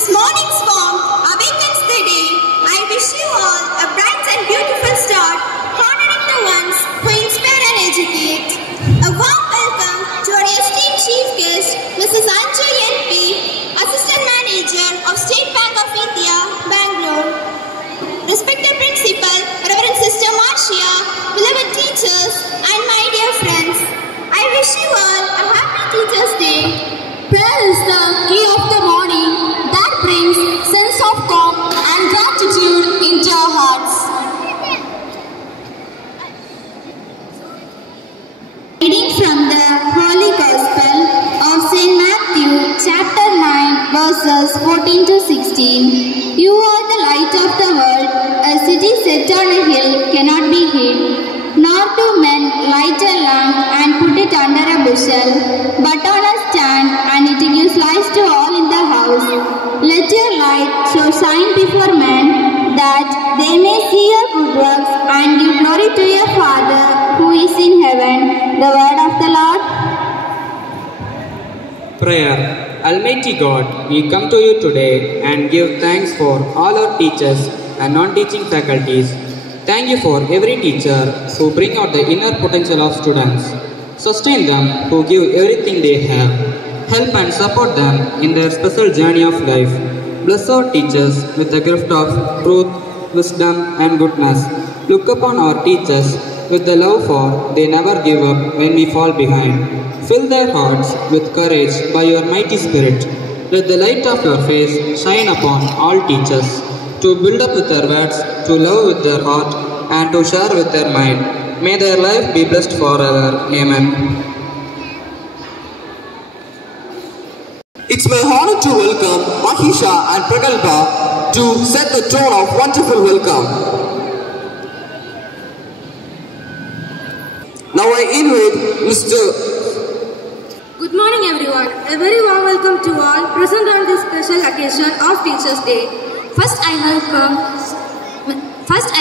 this morning's warmth awakens the day. I wish you all a bright and beautiful start, honoring the ones who inspire and educate. A warm welcome to our esteemed chief guest, Mrs. Anju NP, Assistant Manager of State Bank of India, Bangalore. Respected Principal, Reverend Sister Marcia, beloved teachers, and my dear friends, I wish you all a happy Teachers' Day. Prayer is the key of the morning that brings sense of calm and gratitude into our hearts. Reading from the Holy Gospel of St. Matthew, chapter 9, verses 14 to 16. You are the light of the world. A city set on a hill cannot be hid. Nor do men light a lamp and put it under a bushel, but on a stand, and it gives light to all in the house. Let your light so shine before men, that they may see your good works and give glory to your Father who is in heaven. The word of the Lord. Prayer. Almighty God, we come to you today and give thanks for all our teachers and non-teaching faculties. Thank you for every teacher who bring out the inner potential of students. Sustain them who give everything they have. Help and support them in their special journey of life. Bless our teachers with the gift of truth, wisdom and goodness. Look upon our teachers with the love for they never give up when we fall behind. Fill their hearts with courage by your mighty spirit. Let the light of your face shine upon all teachers, to build up with their words, to love with their heart, and to share with their mind. May their life be blessed forever. Amen. It's my honor to welcome Mahisha and Pragalpa to set the tone of wonderful welcome. Now I invite Mr. Good morning everyone. A very warm welcome to all present on this special occasion of Teachers' Day. First I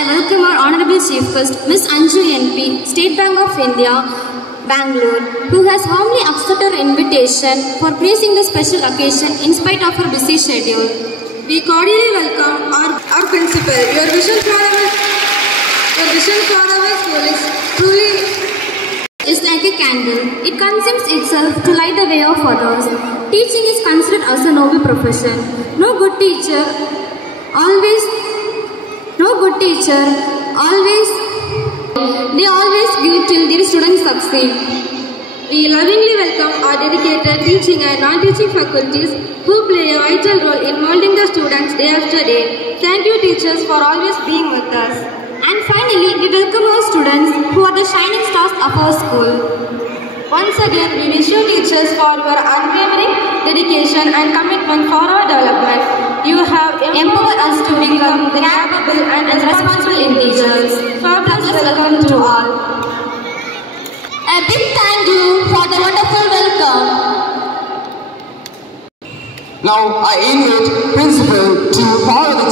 welcome our Honorable Chief Guest, Ms. Anju NP, State Bank of India, Bangalore, who has warmly accepted our invitation for gracing the special occasion in spite of her busy schedule. We cordially welcome our principal. Your vision for our school is truly like a candle. It consumes itself to light the way of others. Teaching is considered as a noble profession. No good teacher always give till their students succeed. We lovingly welcome our dedicated teaching and non-teaching faculties who play a vital role in molding the students day after day. Thank you teachers for always being with us. And finally, we welcome our students who are the shining stars of our school. Once again, we wish you teachers for your unwavering dedication and commitment for our development. You have empowered us to become the capable and responsible individuals. Fabulous welcome to all. A big thank you for the wonderful welcome. Now I invite Principal to honor the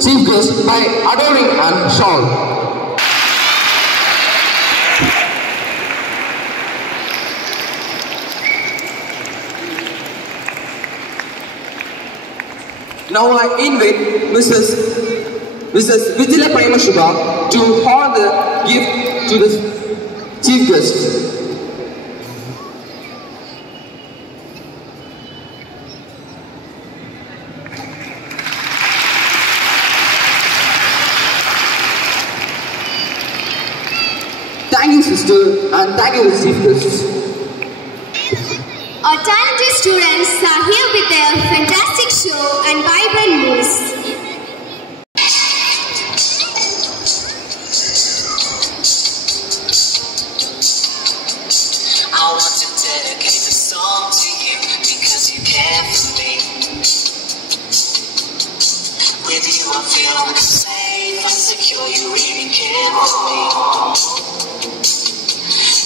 Chief Guest by adoring and shawl. Now I invite Mrs. Vijila Paramashubha to honor the gift to the Chief Guest. Thank you, sister, and thank you, Chief Guest. Our talented students are here with their fantastic show and vibrant moods. I want to dedicate the song to you because you care for me. With you I feel safe and secure, you really care for me.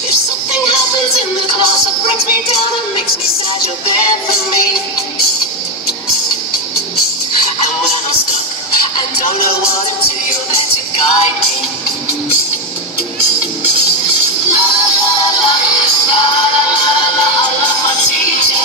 If something happens in the class that brings me down and makes me sad, you're there for me. And when I'm stuck and don't know what to do, you're there to guide me. La la la, la la la la, I love my teacher.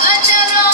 culture of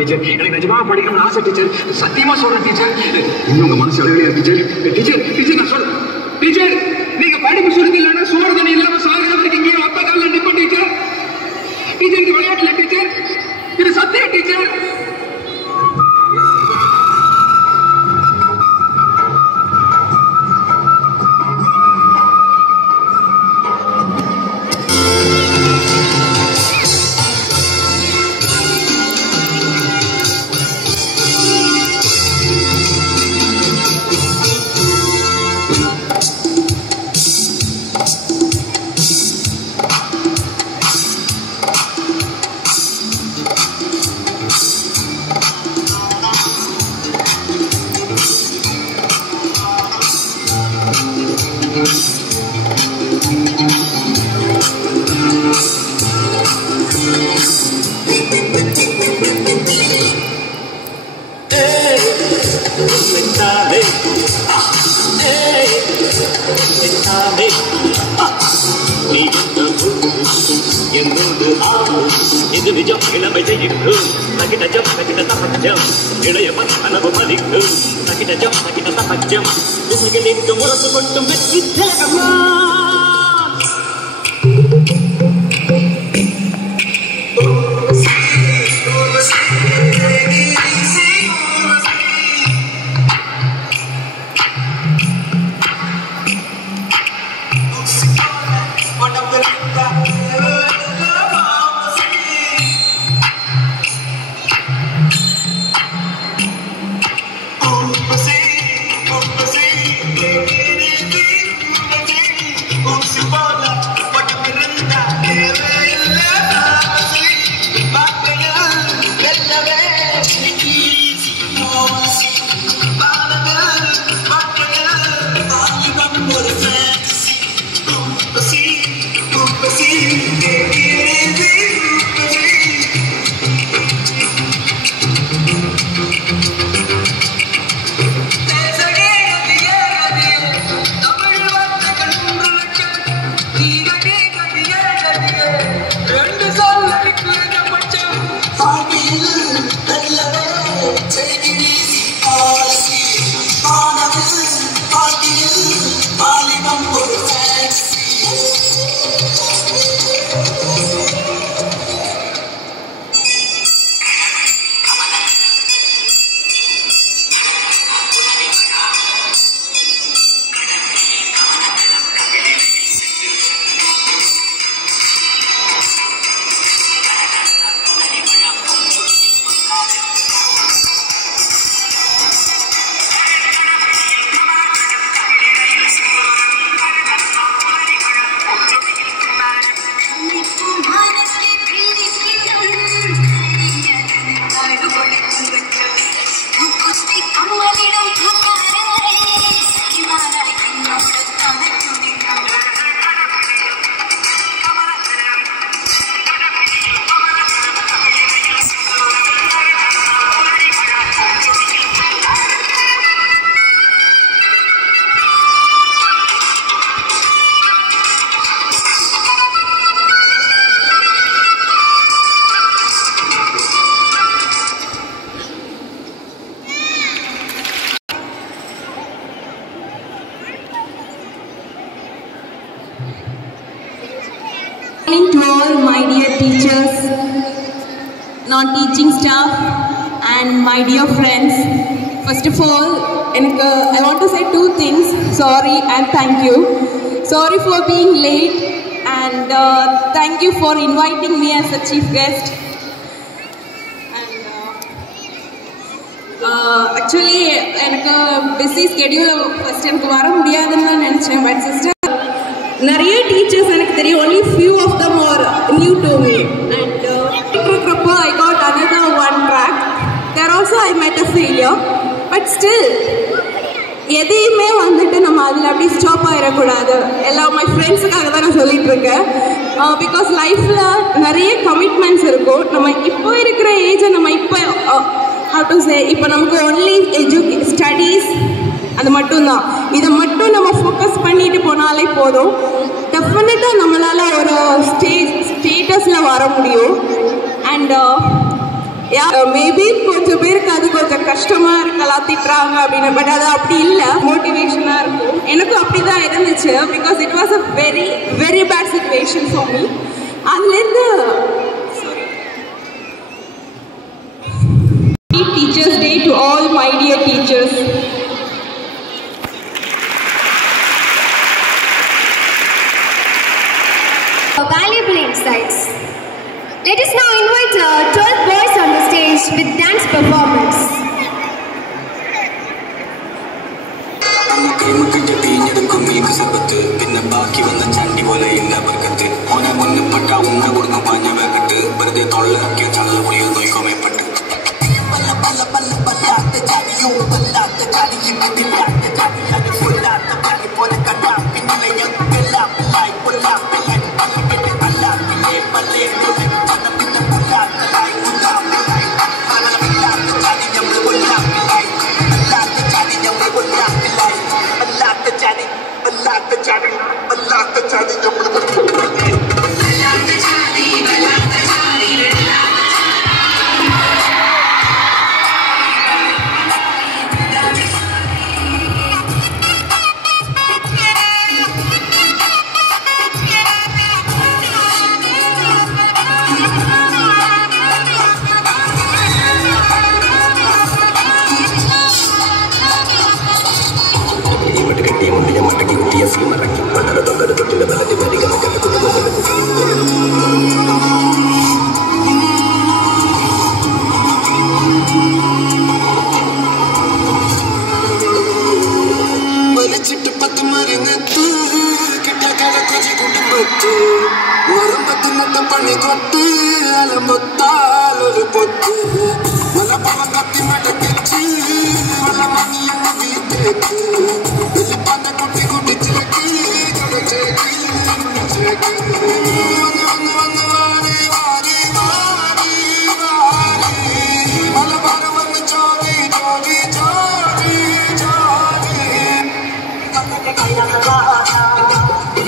teacher எனக்கு நிஜமா படிக்கணும்னு ஆசை teacher சத்தியமா சொல்றேன் teacher இன்னும் உங்க மனசு அழகலையா teacher teacher teacher நான் சொல்றேன் டீச்சர் நீங்க படிப்பு சொல்லுங்க இல்லைன்னா சோறு தண்ணி இல்லாம சாகிற வரைக்கும் அப்பா காலில் நிற்ப டீச்சர் டீச்சர் இது விளையாட்டுல டீச்சர் இது சத்தியம் டீச்சர் இது நிஜம் இளமை ஜெயிக்கும் தகிடஜம் தகிட தபஜம் இளையவன் கனவு மதிக்கும் தகிடஜம் தகிட தபஜம் திசைகளுக்கு முரசு கொட்டும் வெற்றி திலகமா morning to all my dear teachers, non-teaching staff and my dear friends. First of all, I want to say two things, sorry and thank you. Sorry for being late and thank you for inviting me as a chief guest. Actually, busy schedule first time vara mudiyadunu nenichen, but sister nariya teachers enakku theriyum, only few of them are new to me, and I got another one track. There also I met a failure, but still எதையுமே வந்துட்டு நம்ம அதில் அப்படி stop ஆகிடக்கூடாது. எல்லாம் my ஃப்ரெண்ட்ஸுக்காக தான் நான் சொல்லிட்டு இருக்கேன். பிகாஸ் லைஃப்பில் நிறைய கமிட்மெண்ட்ஸ் இருக்கும். நம்ம இப்போ இருக்கிற ஏஜை நம்ம இப்போ how to say, இப்போ நமக்கு ஒன்லி ஸ்டடீஸ் அது மட்டும்தான். இதை மட்டும் நம்ம ஃபோக்கஸ் பண்ணிட்டு போனாலே போதும். டெஃபினட்டாக நம்மளால் ஒரு ஸ்டேட்டஸில் வர முடியும். அண்ட் மேபி கொஞ்சம் பேருக்கு அது கொஞ்சம் கஷ்டமாக இருக்கலாம், திட்டுறாங்க அப்படின்னு. பட் அது அப்படி இல்லை, மோட்டிவேஷனாக இருக்கும். எனக்கும் அப்படி தான் இருந்துச்சு. Because it was a very very bad situation for me. அதுலேருந்து Teachers Day to all my dear teachers. Valuable insights. Let us now invite 12 boys on the stage with dance performance.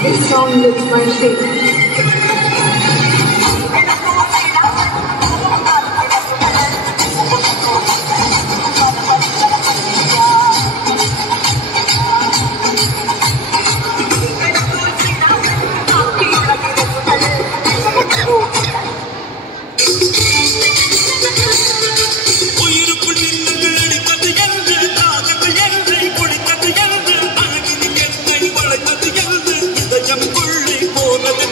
This song looks my favorite. இதயம் கொள்ளை போனது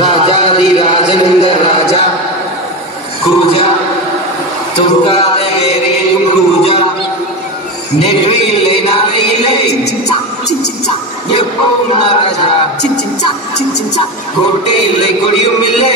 ராஜாதிராஜனுங்க ராஜா கூஜா துக்காத வேறையும் கூஜா நெற்றி இல்லை நாளை இல்லை எப்பவும் ராஜா கோட்டை இல்லை கொடியும் இல்லை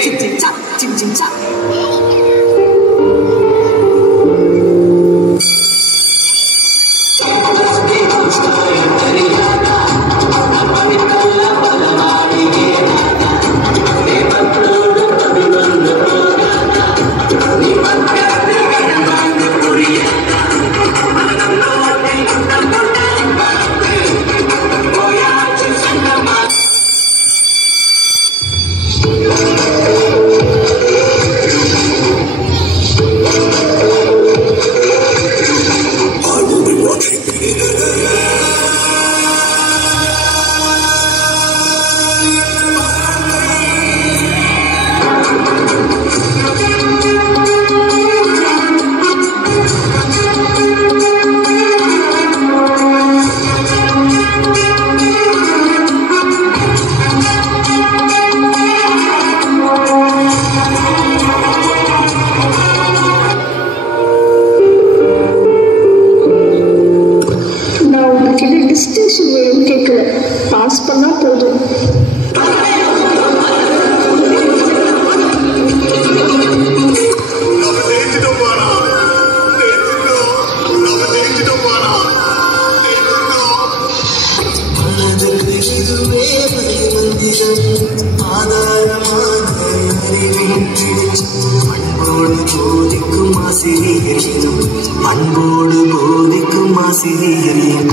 அன்போடு போதிக்கும் ஆசிரியர்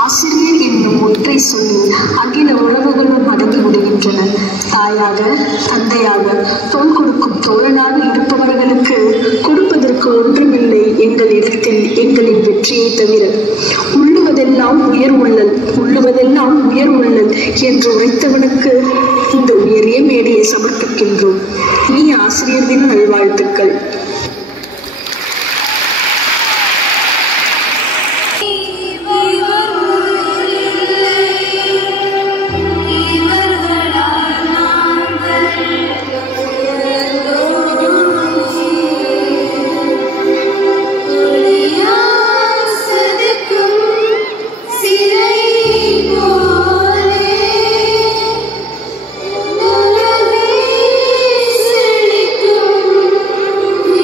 ஆசிரியர் என்னும் ஒற்றை சொல்லில் அகில உறவுகளும் அடங்கி விடுகின்றன. தாயாக தந்தையாக தோள் கொடுக்கும் தோழனாக இருப்பவர்களுக்கு கொடுப்பதற்கு ஒன்றுமில்லை எங்களிடத்தில் எங்களின் வெற்றியை தவிர. உள்ளுவதெல்லாம் உயர் உள்ளல் உள்ளுவதெல்லாம் உயர் உள்ளல் என்று உரைத்தவனுக்கு இந்த உயரிய மேடையை சமர்ப்பிக்கின்றோம். நீ ஆசிரியர் தின நல்வாழ்த்துக்கள். Thank you.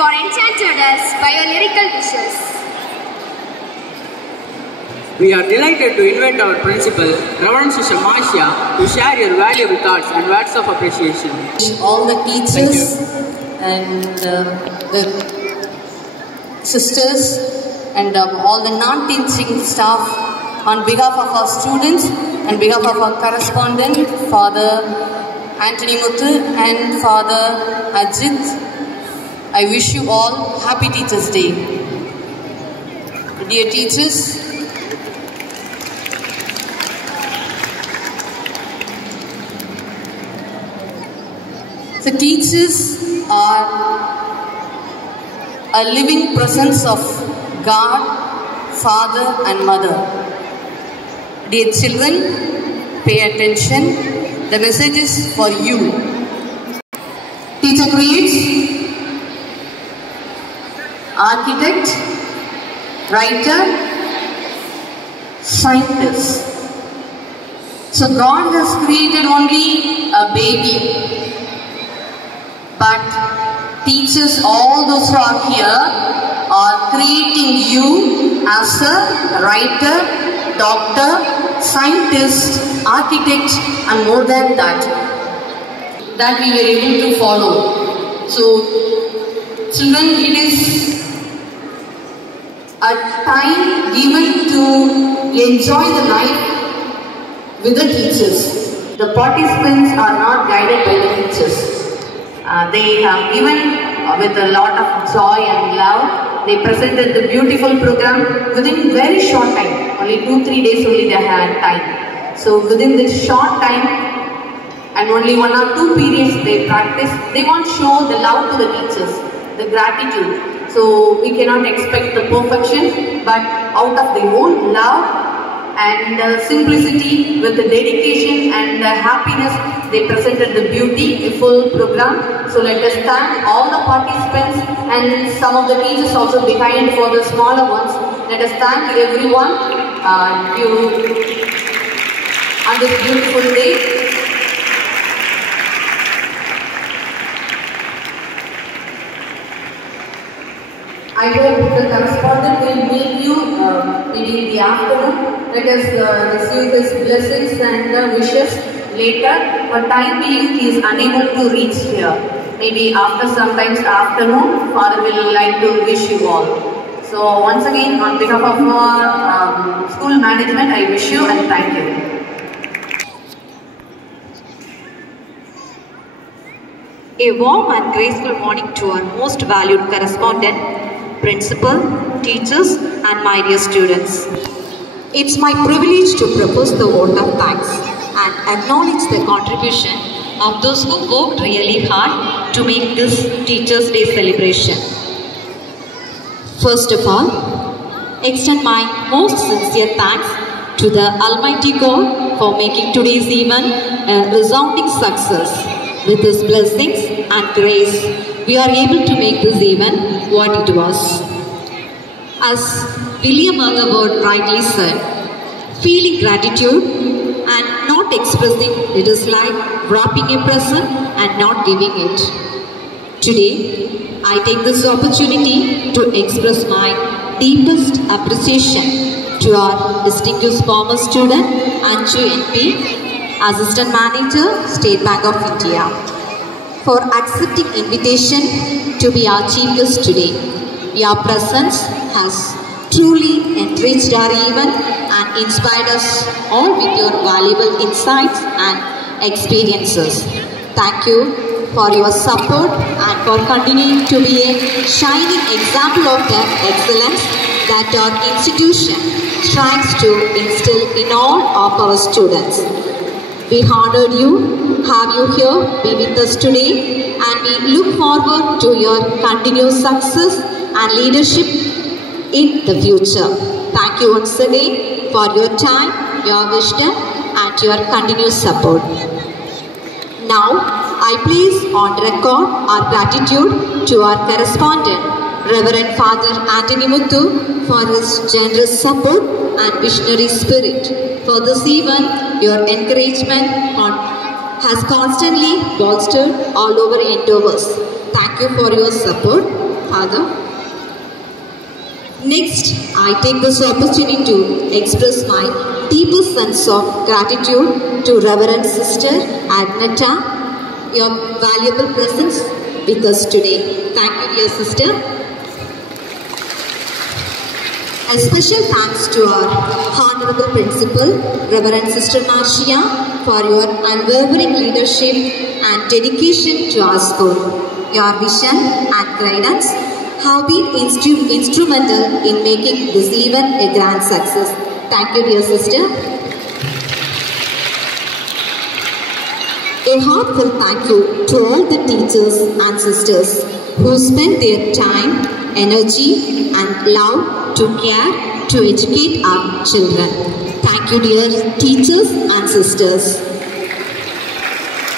for enchanted us by your lyrical wishes. We are delighted to invite our principal, Reverend Sister Marcia, to share your valuable thoughts and words of appreciation. All the teachers and the sisters and all the non-teaching staff, on behalf of our students and behalf of our correspondent, Father Anthony Muthu and Father Ajit, I wish you all Happy Teachers' Day. Dear teachers, the teachers are a living presence of God, Father and Mother. Dear children, pay attention. The message is for you. Teacher creates architect, writer, scientist. So God has created only a baby. But teachers, all those who are here, are creating you as a writer, doctor, scientist, architect, and more than that. That we were able to follow. So, children, it is a time given to enjoy the life with the teachers. The participants are not guided by the teachers. They have given with a lot of joy and love. They presented the beautiful program within very short time. Only 2-3 days only they had time. So within this short time and only 1 or 2 periods they practice, they want to show the love to the teachers, the gratitude. So we cannot expect the perfection, but out of their own love and simplicity, with the dedication and happiness, they presented the beautiful program. So let us thank all the participants and some of the teachers also behind for the smaller ones. Let us thank everyone on this beautiful day. I hope the correspondent will meet you maybe in the afternoon. Let us receive his blessings and wishes later. For time being, he is unable to reach here. Maybe after sometimes afternoon, Father will like to wish you all. So once again, on behalf of our school management, I wish you and thank you. A warm and graceful morning to our most valued correspondent, principal, teachers and my dear students. It's my privilege to propose the vote of thanks and acknowledge the contribution of those who worked really hard to make this Teachers' Day celebration. First of all, extend my most sincere thanks to the Almighty God for making today's event a resounding success. With His blessings and grace, we are able to make this event what it was. As William Agaward rightly said, feeling gratitude and not expressing it is like wrapping a present and not giving it. Today, I take this opportunity to express my deepest appreciation to our distinguished former student Anju NP, Assistant Manager, State Bank of India, for accepting invitation to be our chief guest today. Your presence has truly enriched our event and inspired us all with your valuable insights and experiences. Thank you for your support and for continuing to be a shining example of the excellence that our institution strives to instill in all of our students. We honored you, have you here, be with us today, and we look forward to your continued success and leadership in the future. Thank you once again for your time, your wisdom, and your continued support. Now, I place on record our gratitude to our correspondent, Reverend Father Anthony Muthu, for his generous support and visionary spirit. For this event, your encouragement has constantly bolstered all our endeavors. Thank you for your support. Father. Next, I take this opportunity to express my deepest sense of gratitude to Reverend Sister Agneta, your valuable presence with us today. Thank you, dear sister. A special thanks to our Honorable Principal, Reverend Sister Marcia, for your unwavering leadership and dedication to our school. Your vision and guidance have been instrumental in making this event a grand success. Thank you, dear sister. A heartfelt thank you to all the teachers and sisters who spent their time, energy and love to care to educate our children. Thank you, dear teachers and sisters.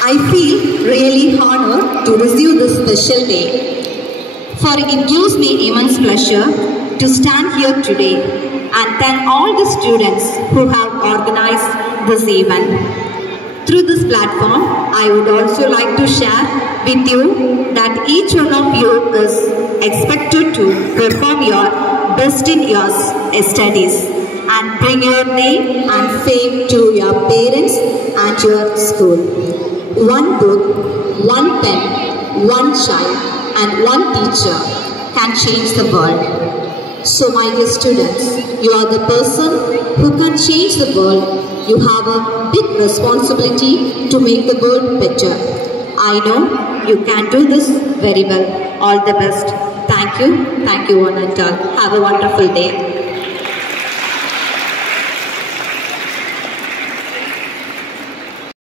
I feel really honored to receive this special day, for it gives me immense pleasure to stand here today and thank all the students who have organized this event. Through this platform, I would also like to share with you that each one of you is expected to perform your best in your studies and bring your name and fame to your parents and your school. One book, one pen, one child and one teacher can change the world. So my dear students, you are the person who can change the world. You have a big responsibility to make the world better. I know you can do this very well. All the best. Thank you one and all. Have a wonderful day.